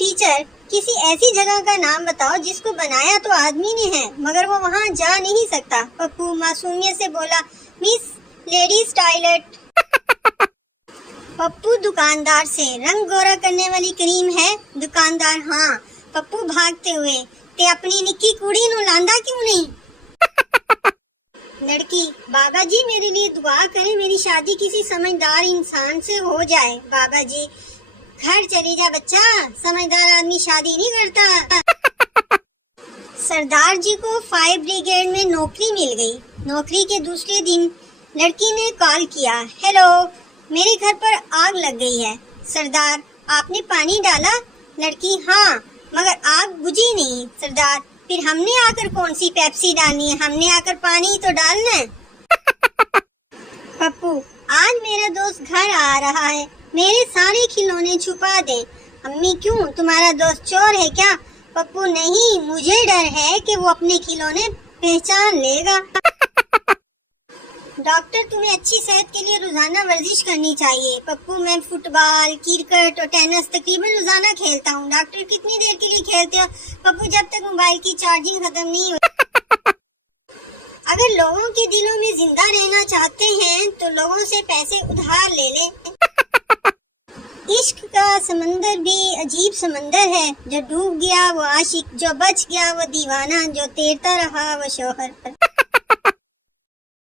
Teacher, किसी ऐसी जगह का नाम बताओ जिसको बनाया तो आदमी ने है मगर वो वहाँ जा नहीं सकता। पप्पू मासूमियत से बोला, मिस लेडीज टॉयलेट। पप्पू दुकानदार से, रंग गोरा करने वाली क्रीम है? दुकानदार, हाँ। पप्पू भागते हुए, ते अपनी निक्की कुड़ी नु लांदा क्यों नहीं? लड़की, बाबा जी मेरे लिए दुआ करें, मेरी शादी किसी समझदार इंसान से हो जाए। बाबा जी, घर चली जा बच्चा, समझदार आदमी शादी नहीं करता। सरदार जी को फायर ब्रिगेड में नौकरी मिल गई। नौकरी के दूसरे दिन लड़की ने कॉल किया, हेलो, मेरे घर पर आग लग गई है। सरदार, आपने पानी डाला? लड़की, हाँ, मगर आग बुझी नहीं। सरदार, फिर हमने आकर कौन सी पेप्सी डालनी है, हमने आकर पानी तो डालना है। पप्पू, आज मेरा दोस्त घर आ रहा है, मेरे सारे खिलौने छुपा दे। अम्मी, क्यों, तुम्हारा दोस्त चोर है क्या? पप्पू, नहीं, मुझे डर है कि वो अपने खिलौने पहचान लेगा। डॉक्टर, तुम्हें अच्छी सेहत के लिए रोजाना वर्जिश करनी चाहिए। पप्पू, मैं फुटबॉल, क्रिकेट और टेनिस तकरीबन रोजाना खेलता हूँ। डॉक्टर, कितनी देर के लिए खेलते हो? पप्पू, जब तक मोबाइल की चार्जिंग खत्म नहीं हो। अगर लोगों के दिलों में जिंदा रहना चाहते हैं तो लोगों से पैसे उधार ले ले। इश्क का समंदर भी अजीब समंदर है, जो डूब गया वो आशिक, जो बच गया वो दीवाना, जो तैरता रहा वो शोहर।